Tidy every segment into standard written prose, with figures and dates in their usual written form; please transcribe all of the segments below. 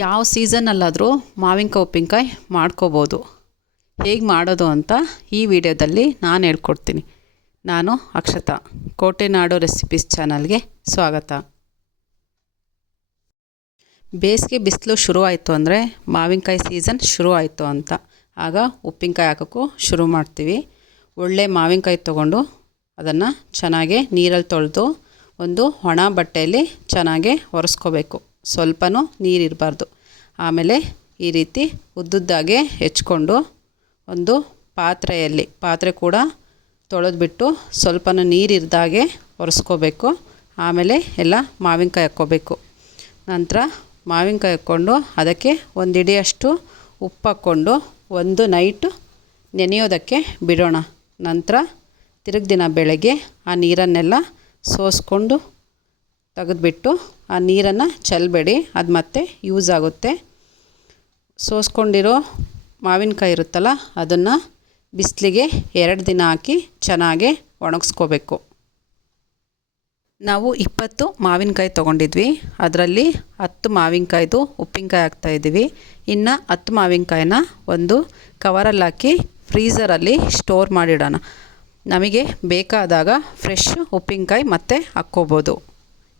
ಯಾವ ಸೀಸನ್ನಲ್ಲಾದರೂ ಮಾವಿನಕಾಯಿ ಉಪ್ಪಿನಕಾಯಿ ಮಾಡ್ಕೋಬೋದು. ಹೇಗೆ ಮಾಡೋದು ಅಂತ ಈ ವಿಡಿಯೋದಲ್ಲಿ ನಾನು ಹೇಳ್ಕೊಡ್ತೀನಿ. ನಾನು ಅಕ್ಷತಾ, ಕೋಟೆನಾಡು ರೆಸಿಪೀಸ್ ಚಾನಲ್ಗೆ ಸ್ವಾಗತ. ಬೇಸಿಗೆ ಬಿಸಿಲು ಶುರು ಆಯಿತು ಅಂದರೆ ಮಾವಿನಕಾಯಿ ಸೀಸನ್ ಶುರು ಆಯಿತು ಅಂತ. ಆಗ ಉಪ್ಪಿನಕಾಯಿ ಹಾಕೋಕ್ಕೂ ಶುರು ಮಾಡ್ತೀವಿ. ಒಳ್ಳೆ ಮಾವಿನಕಾಯಿ ತೊಗೊಂಡು ಅದನ್ನು ಚೆನ್ನಾಗಿ ನೀರಲ್ಲಿ ತೊಳೆದು ಒಂದು ಒಣ ಬಟ್ಟೆಯಲ್ಲಿ ಚೆನ್ನಾಗಿ ಒರೆಸ್ಕೋಬೇಕು. ಸ್ವಲ್ಪನೂ ನೀರಿರಬಾರ್ದು. ಆಮೇಲೆ ಈ ರೀತಿ ಉದ್ದುದ್ದಾಗೆ ಹೆಚ್ಕೊಂಡು ಒಂದು ಪಾತ್ರೆ ಕೂಡ ತೊಳೆದ್ಬಿಟ್ಟು ಸ್ವಲ್ಪನೂ ನೀರಿರ್ದಾಗೆ ಒರೆಸ್ಕೋಬೇಕು. ಆಮೇಲೆ ಎಲ್ಲ ಮಾವಿನಕಾಯಿ ಹಾಕ್ಕೋಬೇಕು. ನಂತರ ಮಾವಿನಕಾಯಿ ಹಾಕ್ಕೊಂಡು ಅದಕ್ಕೆ ಒಂದು ಹಿಡಿಯಷ್ಟು ಉಪ್ಪು ಹಾಕ್ಕೊಂಡು ಒಂದು ನೈಟು ನೆನೆಯೋದಕ್ಕೆ ಬಿಡೋಣ. ನಂತರ ತಿರುಗಿ ದಿನ ಬೆಳಗ್ಗೆ ಆ ನೀರನ್ನೆಲ್ಲ ಸೋಸ್ಕೊಂಡು ತೆಗೆದ್ಬಿಟ್ಟು ಆ ನೀರನ್ನು ಚೆಲ್ಲಬೇಡಿ, ಅದು ಮತ್ತೆ ಯೂಸ್ ಆಗುತ್ತೆ. ಸೋಸ್ಕೊಂಡಿರೋ ಮಾವಿನಕಾಯಿ ಇರುತ್ತಲ್ಲ ಅದನ್ನು ಬಿಸಿಲಿಗೆ 2 ದಿನ ಹಾಕಿ ಚೆನ್ನಾಗಿ ಒಣಗಿಸ್ಕೋಬೇಕು. ನಾವು 20 ಮಾವಿನಕಾಯಿ ತೊಗೊಂಡಿದ್ವಿ. ಅದರಲ್ಲಿ 10 ಮಾವಿನಕಾಯ್ದು ಉಪ್ಪಿನಕಾಯಿ ಹಾಕ್ತಾಯಿದ್ದೀವಿ. ಇನ್ನು 10 ಮಾವಿನಕಾಯಿನ ಒಂದು ಕವರಲ್ಲಿ ಹಾಕಿ ಫ್ರೀಝರಲ್ಲಿ ಸ್ಟೋರ್ ಮಾಡಿಡೋಣ. ನಮಗೆ ಬೇಕಾದಾಗ ಫ್ರೆಶ್ ಉಪ್ಪಿನಕಾಯಿ ಮತ್ತೆ ಹಾಕ್ಕೋಬೋದು.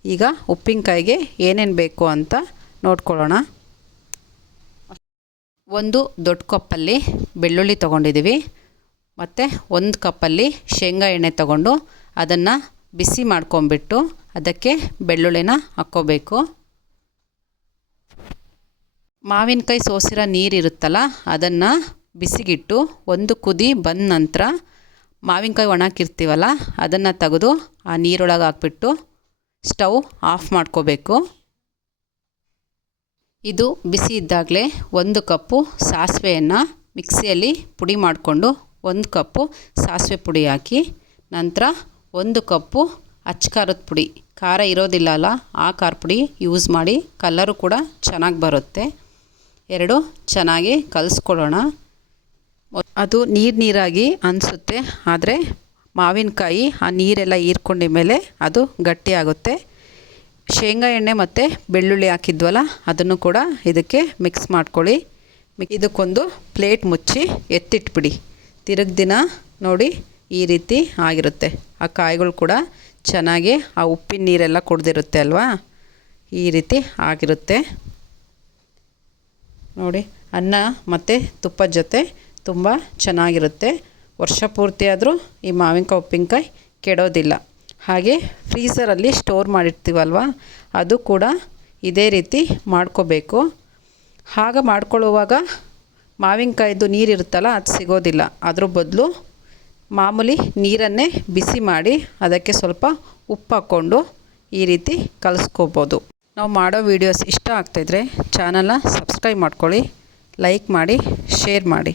ಈಗ ಉಪ್ಪಿನಕಾಯಿಗೆ ಏನೇನು ಬೇಕು ಅಂತ ನೋಡ್ಕೊಳ್ಳೋಣ. ಒಂದು ದೊಡ್ಡ ಕಪ್ಪಲ್ಲಿ ಬೆಳ್ಳುಳ್ಳಿ ತೊಗೊಂಡಿದ್ದೀವಿ. ಮತ್ತು 1 ಕಪ್ಪಲ್ಲಿ ಶೇಂಗಾ ಎಣ್ಣೆ ತೊಗೊಂಡು ಅದನ್ನು ಬಿಸಿ ಮಾಡ್ಕೊಂಬಿಟ್ಟು ಅದಕ್ಕೆ ಬೆಳ್ಳುಳ್ಳಿನ ಹಾಕ್ಕೋಬೇಕು. ಮಾವಿನಕಾಯಿ ಸೋಸಿರೋ ನೀರಿರುತ್ತಲ್ಲ ಅದನ್ನು ಬಿಸಿಗಿಟ್ಟು ಒಂದು ಕುದಿ ಬಂದ ನಂತರ ಮಾವಿನಕಾಯಿ ಒಣಾಕಿರ್ತೀವಲ್ಲ ಅದನ್ನು ತೆಗೆದು ಆ ನೀರೊಳಗೆ ಹಾಕ್ಬಿಟ್ಟು ಸ್ಟವ್ ಆಫ್ ಮಾಡ್ಕೋಬೇಕು. ಇದು ಬಿಸಿ ಇದ್ದಾಗಲೇ 1 ಕಪ್ಪು ಸಾಸಿವೆಯನ್ನು ಮಿಕ್ಸಿಯಲ್ಲಿ ಪುಡಿ ಮಾಡಿಕೊಂಡು 1 ಕಪ್ಪು ಸಾಸಿವೆ ಪುಡಿ ಹಾಕಿ, ನಂತರ 1 ಕಪ್ಪು ಅಚ್ಚ ಪುಡಿ, ಖಾರ ಇರೋದಿಲ್ಲ ಅಲ್ಲ ಆ ಖಾರ ಪುಡಿ ಯೂಸ್ ಮಾಡಿ, ಕಲರು ಕೂಡ ಚೆನ್ನಾಗಿ ಬರುತ್ತೆ. 2 ಚೆನ್ನಾಗಿ ಕಲಿಸ್ಕೊಳ್ಳೋಣ. ಅದು ನೀರಾಗಿ ಅನಿಸುತ್ತೆ, ಆದರೆ ಮಾವಿನಕಾಯಿ ಆ ನೀರೆಲ್ಲ ಹೀರ್ಕೊಂಡ ಮೇಲೆ ಅದು ಗಟ್ಟಿಯಾಗುತ್ತೆ. ಶೇಂಗಾ ಎಣ್ಣೆ ಮತ್ತು ಬೆಳ್ಳುಳ್ಳಿ ಹಾಕಿದ್ವಲ್ಲ ಅದನ್ನು ಕೂಡ ಇದಕ್ಕೆ ಮಿಕ್ಸ್ ಮಾಡ್ಕೊಳ್ಳಿ. ಇದಕ್ಕೊಂದು ಪ್ಲೇಟ್ ಮುಚ್ಚಿ ಎತ್ತಿಟ್ಬಿಡಿ. ತಿರುಗಿ ದಿನ ನೋಡಿ ಈ ರೀತಿ ಆಗಿರುತ್ತೆ. ಆ ಕಾಯಿಗಳು ಕೂಡ ಚೆನ್ನಾಗಿ ಆ ಉಪ್ಪಿನ ನೀರೆಲ್ಲ ಕುಡ್ದಿರುತ್ತೆ ಅಲ್ವಾ, ಈ ರೀತಿ ಆಗಿರುತ್ತೆ ನೋಡಿ. ಅನ್ನ ಮತ್ತು ತುಪ್ಪದ ಜೊತೆ ತುಂಬ ಚೆನ್ನಾಗಿರುತ್ತೆ. ವರ್ಷ ಪೂರ್ತಿ ಆದರೂ ಈ ಮಾವಿನಕಾಯಿ ಉಪ್ಪಿನಕಾಯಿ ಕೆಡೋದಿಲ್ಲ. ಹಾಗೆ ಫ್ರೀಝರಲ್ಲಿ ಸ್ಟೋರ್ ಮಾಡಿರ್ತೀವಲ್ವ ಅದು ಕೂಡ ಇದೇ ರೀತಿ ಮಾಡ್ಕೋಬೇಕು. ಹಾಗೆ ಮಾಡ್ಕೊಳ್ಳುವಾಗ ಮಾವಿನಕಾಯ್ದು ನೀರಿರುತ್ತಲ್ಲ ಅದು ಸಿಗೋದಿಲ್ಲ. ಅದ್ರ ಬದಲು ಮಾಮೂಲಿ ನೀರನ್ನೇ ಬಿಸಿ ಮಾಡಿ ಅದಕ್ಕೆ ಸ್ವಲ್ಪ ಉಪ್ಪು ಹಾಕ್ಕೊಂಡು ಈ ರೀತಿ ಕಲಿಸ್ಕೋಬೋದು. ನಾವು ಮಾಡೋ ವೀಡಿಯೋಸ್ ಇಷ್ಟ ಆಗ್ತಾಯಿದ್ರೆ ಚಾನಲ್ನ ಸಬ್ಸ್ಕ್ರೈಬ್ ಮಾಡ್ಕೊಳ್ಳಿ, ಲೈಕ್ ಮಾಡಿ, ಶೇರ್ ಮಾಡಿ.